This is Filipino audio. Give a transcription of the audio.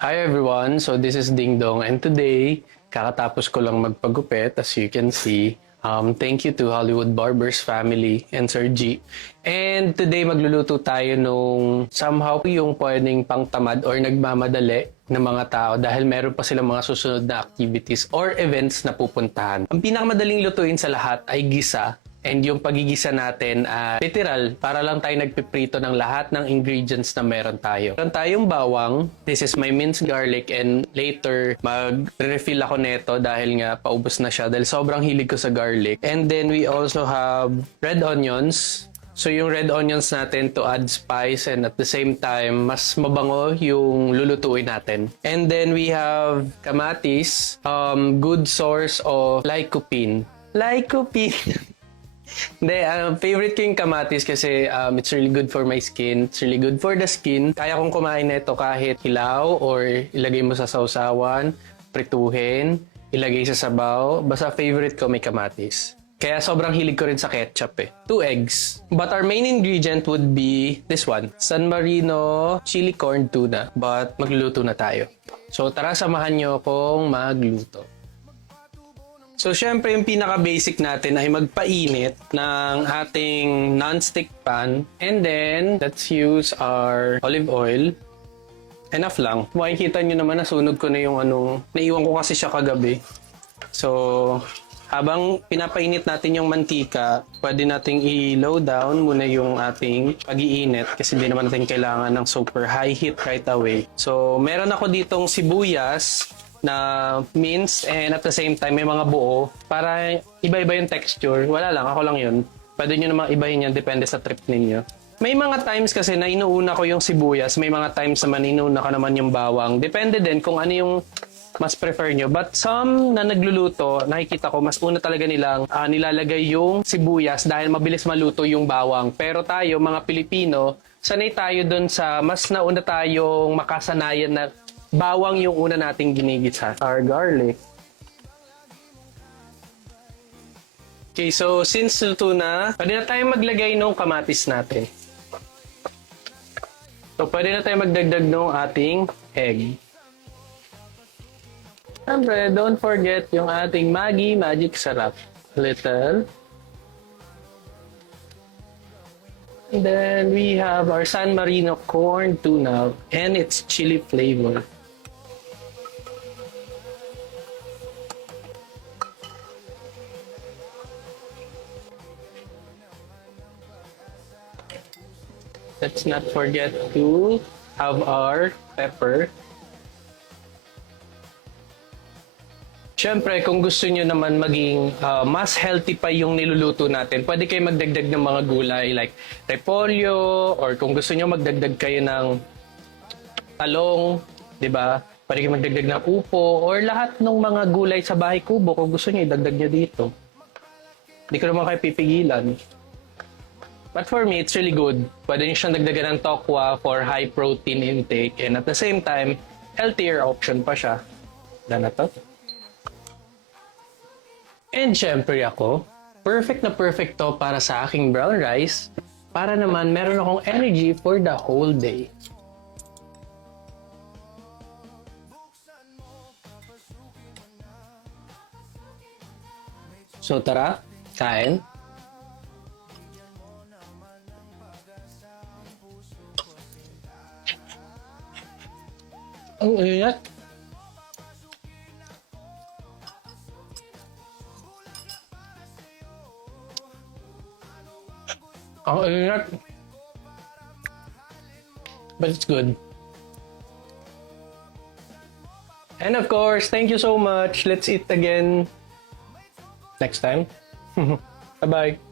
Hi everyone, so this is Ding Dong and today, kakatapos ko lang magpagupit as you can see. Thank you to Hollywood Barbers family and Sir G. And today magluluto tayo nung somehow yung pwedeng pangtamad or nagmamadali ng mga tao dahil meron pa silang mga susunod na activities or events na pupuntahan. Ang pinakamadaling lutuin sa lahat ay gisa. And yung pagigisa natin, literal, para lang tayo nagpiprito ng lahat ng ingredients na meron tayo. Meron tayong bawang, this is my minced garlic, and later mag-refill ako neto dahil nga paubos na siya dahil sobrang hilig ko sa garlic. And then we also have red onions. So yung red onions natin to add spice and at the same time, mas mabango yung lulutuin natin. And then we have kamatis, good source of lycopene. Lycopene! Hindi, favorite ko yung kamatis kasi it's really good for my skin. It's really good for the skin. Kaya kong kumain nito kahit hilaw or ilagay mo sa sausawan, prituhin, ilagay sa sabaw. Basta favorite ko may kamatis. Kaya sobrang hilig ko rin sa ketchup eh. 2 eggs. But our main ingredient would be this one. San Marino chili corn tuna. But magluluto na tayo. So tara, samahan nyo akong magluto. So, syempre, yung pinaka-basic natin ay magpainit ng ating non-stick pan. And then, let's use our olive oil. Enough lang. Makikita nyo naman, nasunog ko na yung naiwan ko kasi siya kagabi. So, habang pinapainit natin yung mantika, pwede nating i-low down muna yung ating pag-iinit kasi hindi naman natin kailangan ng super high heat right away. So, meron ako ditong sibuyas na mince and at the same time may mga buo para iba-iba yung texture. Wala lang, ako lang yun. Pwede nyo namang ibahin yan, depende sa trip ninyo. May mga times kasi na inuuna ko yung sibuyas, may mga times naman inuuna ka naman yung bawang. Depende din kung ano yung mas prefer nyo. But some na nagluluto, nakikita ko mas una talaga nilang nilalagay yung sibuyas dahil mabilis maluto yung bawang. Pero tayo, mga Pilipino, sanay tayo dun sa mas nauna tayong makasanayan na bawang yung una nating ginigisa. Our garlic. Okay, so since luto na, pwede na tayo maglagay ng kamatis natin. So pwede na tayo magdagdag ng ating egg. Siyempre, don't forget yung ating Maggi Magic Sarap. Little. And then we have our San Marino corn tuna and its chili flavor. Let's not forget to have our pepper. Siyempre, kung gusto nyo naman maging mas healthy pa yung niluluto natin, pwede kayo magdagdag ng mga gulay like repolyo or kung gusto nyo magdagdag kayo ng talong, di ba? Pwede kayo magdagdag ng upo or lahat ng mga gulay sa bahay kubo kung gusto nyo idagdag nyo dito. Hindi ko naman kayo pipigilan. But for me, it's really good. Pwede nyo siyang dagdagan ng tokwa for high protein intake and at the same time, healthier option pa siya. Dana to. And syempre ako, perfect na perfect to para sa aking brown rice para naman meron akong energy for the whole day. So tara, kain. Ang ingat. Ang ingat. But it's good. And of course, thank you so much. Let's eat again next time. Bye-bye.